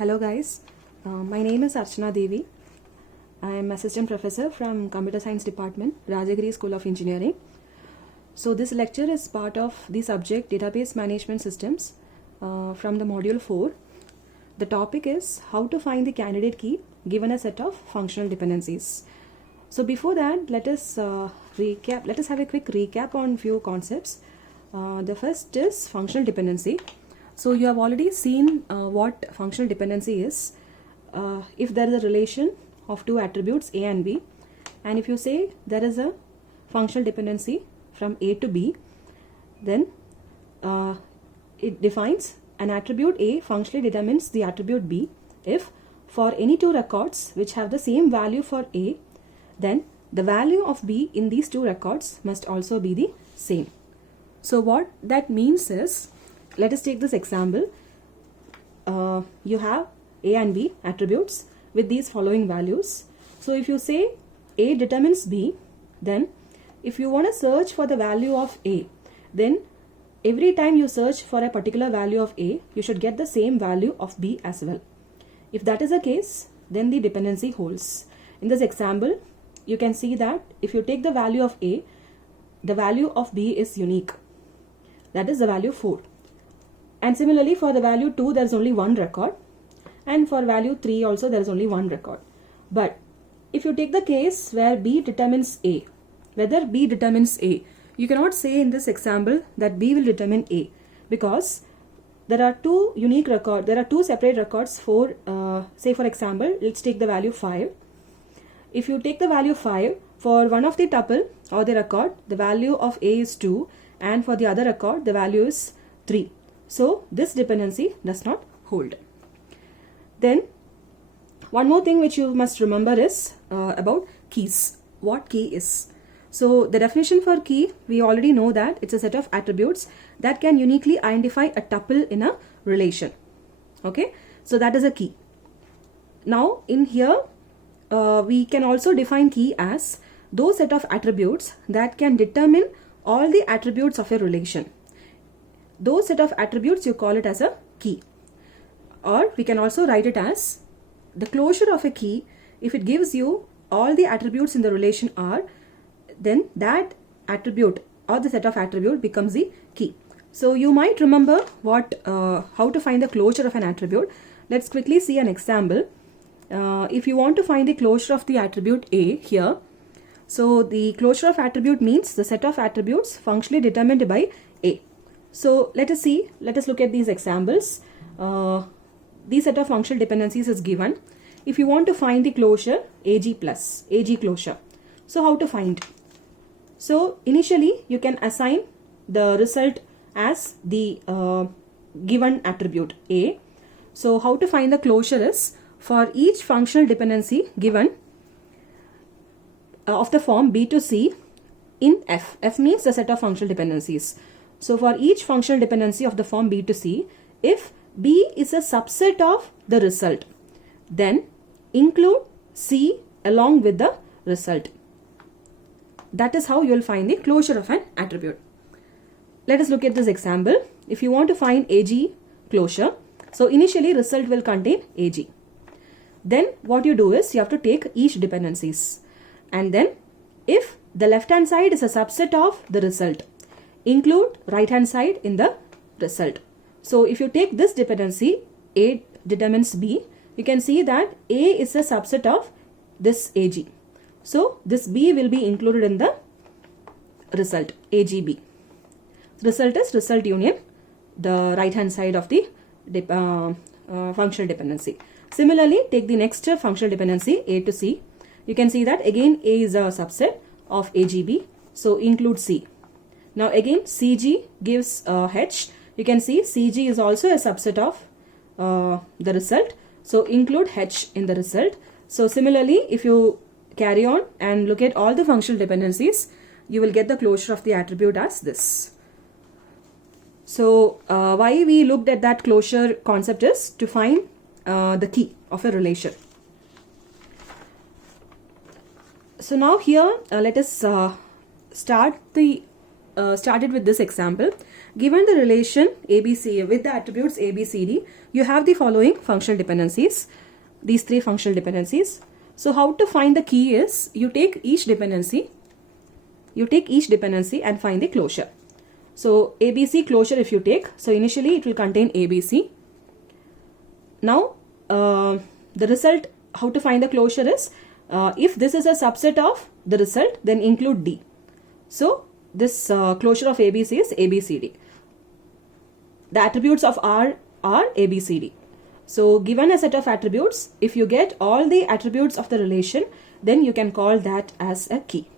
Hello guys, my name is Archana Devi. I am Assistant Professor from Computer Science Department, Rajagiri School of Engineering. So this lecture is part of the subject Database Management Systems from the module 4. The topic is how to find the candidate key given a set of functional dependencies. So before that, let us have a quick recap on few concepts. The first is functional dependency. So you have already seen what functional dependency is. If there is a relation of two attributes A and B, and if you say there is a functional dependency from A to B, then it defines an attribute A functionally determines the attribute B if for any two records which have the same value for A, then the value of B in these two records must also be the same. So what that means is, let us take this example. You have A and B attributes with these following values. So if you say A determines B, then if you want to search for the value of A, then every time you search for a particular value of A, you should get the same value of B as well. If that is the case, then the dependency holds. In this example, you can see that if you take the value of A, the value of B is unique. That is the value 4. And similarly, for the value 2, there is only one record. And for value 3 also, there is only one record. But if you take the case where B determines A, whether B determines A, you cannot say in this example that B will determine A, because there are two unique records, there are two separate records for, say for example, let's take the value 5. If you take the value 5, for one of the tuple or the record, the value of A is 2, and for the other record, the value is 3. So this dependency does not hold. Then one more thing which you must remember is about keys. What key is? So the definition for key, we already know that it's a set of attributes that can uniquely identify a tuple in a relation. Okay, so that is a key. Now in here, we can also define key as those set of attributes that can determine all the attributes of a relation. Those set of attributes, you call it as a key. Or we can also write it as the closure of a key. If it gives you all the attributes in the relation R, then that attribute or the set of attribute becomes the key. So you might remember how to find the closure of an attribute. Let's quickly see an example. If you want to find the closure of the attribute A here, so the closure of attribute means the set of attributes functionally determined by A. So let us look at these examples. These set of functional dependencies is given. If you want to find the closure AG plus, AG closure. So how to find? So initially you can assign the result as the given attribute A. So how to find the closure is, for each functional dependency given of the form B to C in F. F means the set of functional dependencies. So for each functional dependency of the form B to C, if B is a subset of the result, then include C along with the result. That is how you will find the closure of an attribute. Let us look at this example. If you want to find AG closure, so initially result will contain AG. Then what you do is you have to take each dependencies. And then if the left hand side is a subset of the result, include right hand side in the result. So if you take this dependency, A determines B, you can see that A is a subset of this AG. So this B will be included in the result, AGB. Result is result union, the right hand side of the functional dependency. Similarly, take the next functional dependency, A to C. You can see that again A is a subset of AGB, so include C. Now again CG gives H. You can see CG is also a subset of the result, so include H in the result. So similarly, if you carry on and look at all the functional dependencies, you will get the closure of the attribute as this. So why we looked at that closure concept is to find the key of a relation. So now here let us start the started with this example. Given the relation ABC with the attributes ABCD, you have the following functional dependencies, these three functional dependencies. So how to find the key is, you take each dependency and find the closure. So ABC closure if you take, so initially it will contain ABC. Now the result, how to find the closure is, if this is a subset of the result, then include D. So this closure of ABC is ABCD. The attributes of R are ABCD. So given a set of attributes, if you get all the attributes of the relation, then you can call that as a key.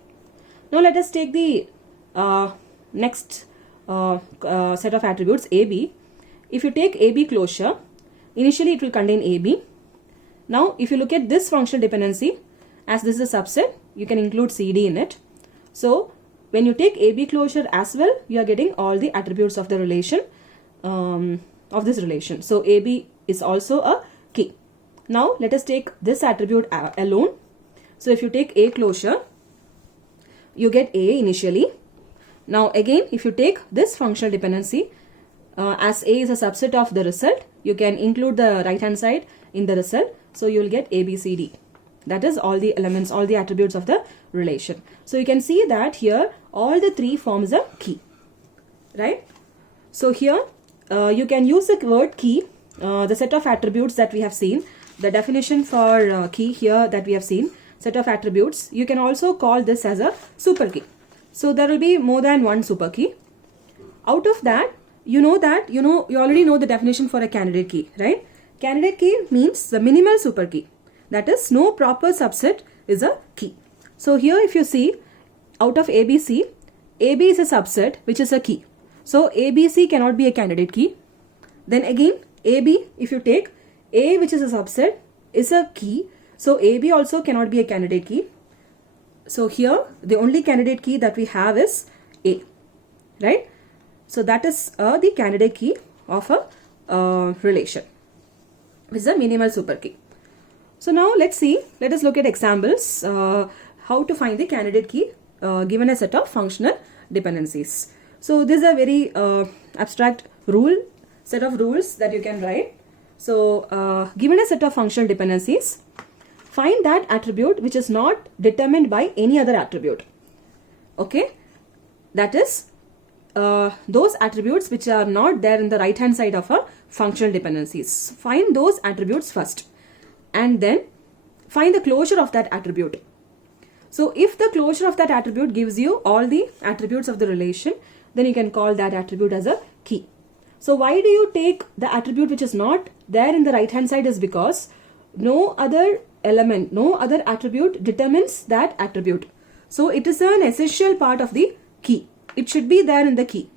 Now let us take the next set of attributes AB. If you take AB closure, initially it will contain AB. Now if you look at this functional dependency, as this is a subset, you can include CD in it. So when you take AB closure as well, you are getting all the attributes of the relation, of this relation. So AB is also a key. Now let us take this attribute alone. So if you take A closure, you get A initially. Now again, if you take this functional dependency, as A is a subset of the result, you can include the right hand side in the result. So you will get ABCD. That is all the elements, all the attributes of the relation. So you can see that here all the three forms a key, right? So here you can use the word key, the set of attributes that we have seen, the definition for key here that we have seen, set of attributes. You can also call this as a super key. So there will be more than one super key. Out of that, you already know the definition for a candidate key, right? Candidate key means the minimal super key. That is, no proper subset is a key. So here if you see, out of ABC, AB is a subset which is a key. So ABC cannot be a candidate key. Then again, AB, if you take A which is a subset, is a key. So AB also cannot be a candidate key. So here the only candidate key that we have is A, right? So that is the candidate key of a relation, which is a minimal super key. So now let us look at examples, how to find the candidate key given a set of functional dependencies. So this is a very abstract set of rules that you can write. So given a set of functional dependencies, find that attribute which is not determined by any other attribute. Okay, that is those attributes which are not there in the right hand side of a functional dependencies. Find those attributes first and then find the closure of that attribute. So if the closure of that attribute gives you all the attributes of the relation, then you can call that attribute as a key. So why do you take the attribute which is not there in the right hand side is because no other element, no other attribute determines that attribute. So it is an essential part of the key. It should be there in the key.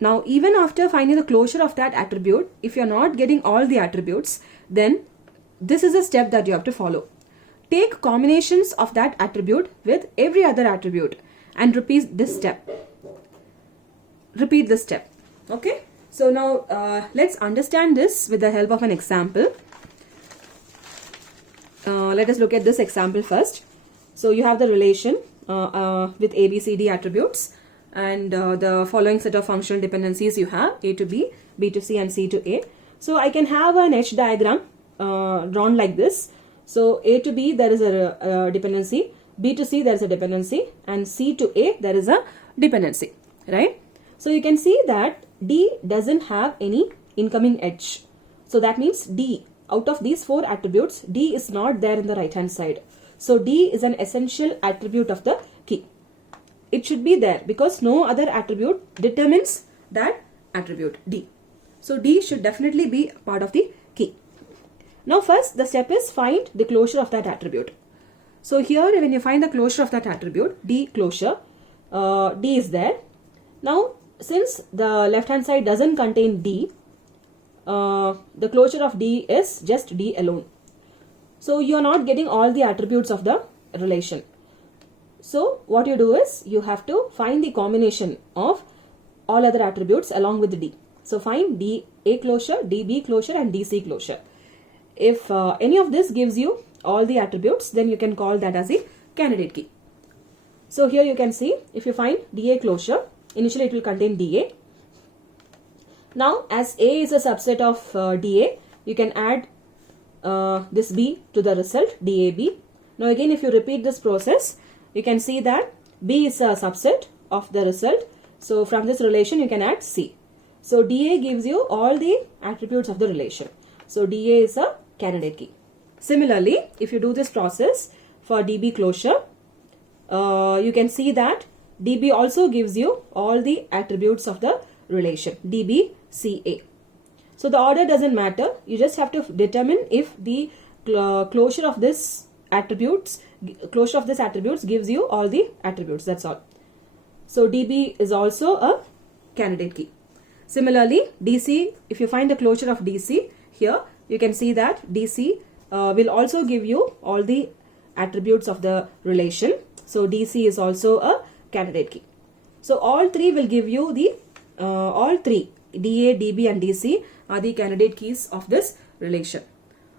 Now even after finding the closure of that attribute, if you are not getting all the attributes, then this is a step that you have to follow. Take combinations of that attribute with every other attribute and repeat this step. Repeat this step. Okay. So now let's understand this with the help of an example. Let us look at this example first. So you have the relation with ABCD attributes and the following set of functional dependencies you have, A to B, B to C and C to A. So I can have an H diagram drawn like this. So A to B there is a dependency, B to C there is a dependency and C to A there is a dependency, right? So you can see that D doesn't have any incoming edge. So that means D, out of these four attributes, D is not there in the right hand side. So D is an essential attribute of the key. It should be there because no other attribute determines that attribute D. So D should definitely be part of the key. Now first the step is find the closure of that attribute. So here when you find the closure of that attribute, D closure, D is there. Now since the left hand side doesn't contain D, the closure of D is just D alone. So you are not getting all the attributes of the relation. So what you do is you have to find the combination of all other attributes along with D. So find DA closure, DB closure and DC closure. If any of this gives you all the attributes, then you can call that as a candidate key. So here you can see, if you find DA closure, initially it will contain DA. Now as A is a subset of DA, you can add this B to the result, DAB. Now again, if you repeat this process, you can see that B is a subset of the result. So from this relation you can add C. So DA gives you all the attributes of the relation. So DA is a candidate key. Similarly, if you do this process for DB closure, you can see that DB also gives you all the attributes of the relation, DB CA. So the order doesn't matter. You just have to determine if the closure of this attributes gives you all the attributes. That's all. So DB is also a candidate key. Similarly, DC, if you find the closure of DC, here you can see that DC will also give you all the attributes of the relation. So DC is also a candidate key. So all three will give you the all three, DA, DB and DC are the candidate keys of this relation.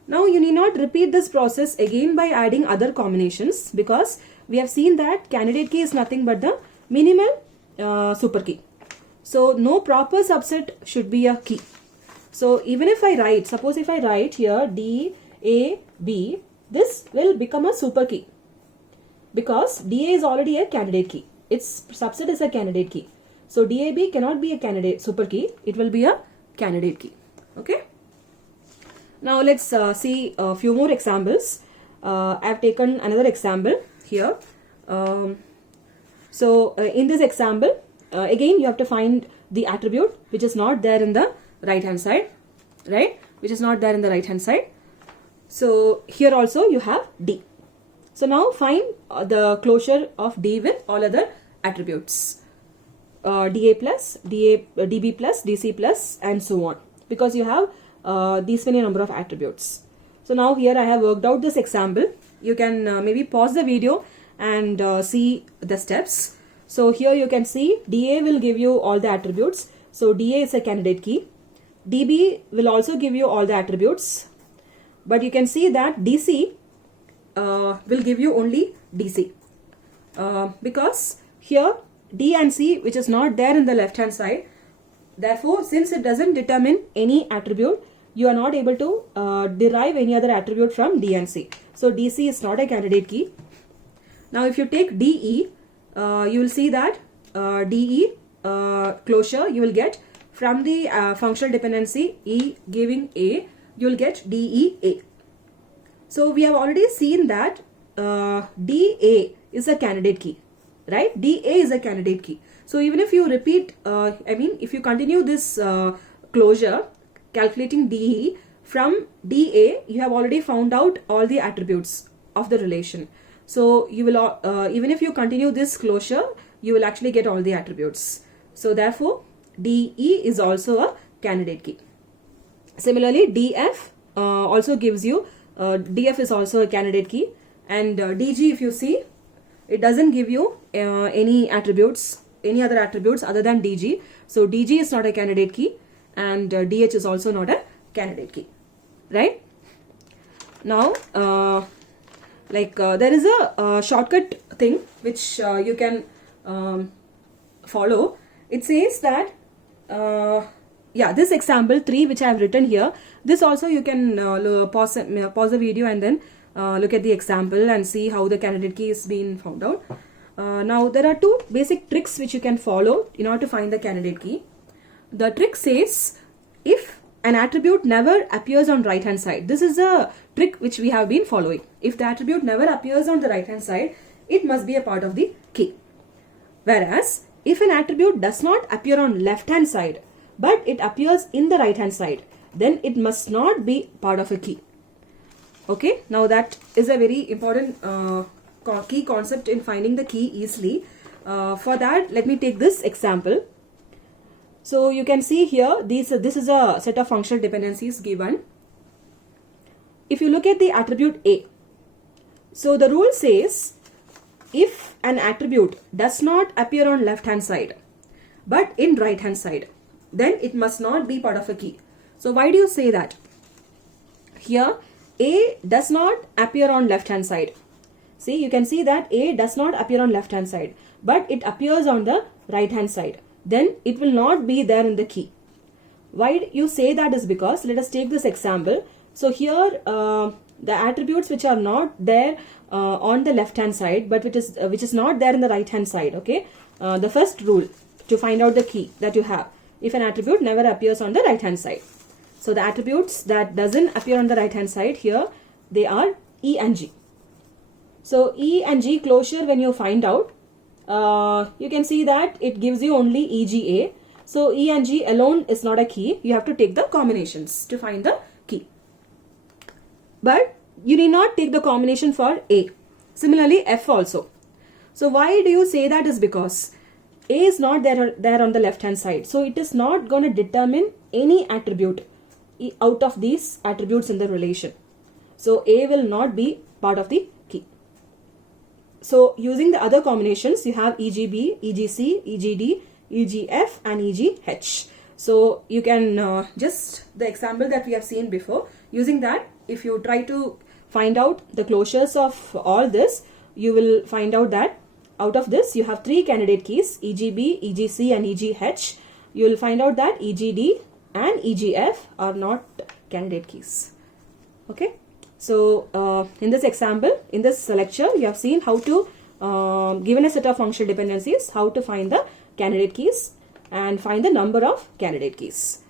Now you need not repeat this process again by adding other combinations, because we have seen that candidate key is nothing but the minimal super key. So no proper subset should be a key. So even if I write, suppose if I write here D, A, B, this will become a super key, because DA is already a candidate key. Its subset is a candidate key. So DAB cannot be a candidate super key. It will be a candidate key. Okay. Now let's see a few more examples. I have taken another example here. In this example, again you have to find the attribute which is not there in the right hand side, right? Which is not there in the right hand side. So here also you have D. So now find the closure of D with all other attributes. DA plus, DB plus, DC plus and so on, because you have these many number of attributes. So now here I have worked out this example. You can maybe pause the video and see the steps. So here you can see DA will give you all the attributes. So DA is a candidate key. DB will also give you all the attributes. But you can see that DC will give you only DC. Because here D and C, which is not there in the left hand side, therefore since it doesn't determine any attribute, you are not able to derive any other attribute from D and C. So DC is not a candidate key. Now if you take DE, you will see that DE closure you will get from the functional dependency E giving A, you will get DEA. So we have already seen that DA is a candidate key, right? DA is a candidate key. So even if you repeat, if you continue this closure, calculating DE from DA, you have already found out all the attributes of the relation. So you will even if you continue this closure, you will actually get all the attributes. So therefore DE is also a candidate key. Similarly, DF also gives you DF is also a candidate key, and DG, if you see, it doesn't give you any other attributes other than DG. So DG is not a candidate key, and DH is also not a candidate key, right? Now there is a shortcut thing which you can follow. It says that this example 3 which I have written here, this also you can pause the video and then look at the example and see how the candidate key is being found out. Now there are two basic tricks which you can follow in order to find the candidate key. The trick says, if an attribute never appears on right hand side, this is a trick which we have been following. If the attribute never appears on the right hand side, it must be a part of the key. Whereas if an attribute does not appear on left hand side but it appears in the right hand side, then it must not be part of a key. Okay, now that is a very important key concept in finding the key easily. For that, let me take this example. So you can see here, this is a set of functional dependencies given. If you look at the attribute A, so the rule says, if an attribute does not appear on left hand side but in right hand side, then it must not be part of a key. So why do you say that? Here A does not appear on left hand side. See, you can see that A does not appear on left hand side, but it appears on the right hand side. Then it will not be there in the key. Why you say that is because, let us take this example. So here the attributes which are not there on the left hand side, but which is not there in the right hand side. Okay, the first rule to find out the key that you have, if an attribute never appears on the right hand side. So the attributes that doesn't appear on the right hand side here, they are E and G. So E and G closure, when you find out, you can see that it gives you only EGA. So E and G alone is not a key. You have to take the combinations to find the key. But you need not take the combination for A. Similarly, F also. So why do you say that is because A is not there on the left hand side. So it is not going to determine any attribute out of these attributes in the relation. So A will not be part of the key. So using the other combinations, you have EGB, EGC, EGD, EGF and EGH. So you can just the example that we have seen before, using that, if you try to find out the closures of all this, you will find out that out of this you have 3 candidate keys, EGB, EGC and EGH. You will find out that EGD and EGF are not candidate keys. Okay. So in this example, in this lecture, you have seen how to, given a set of functional dependencies, how to find the candidate keys and find the number of candidate keys.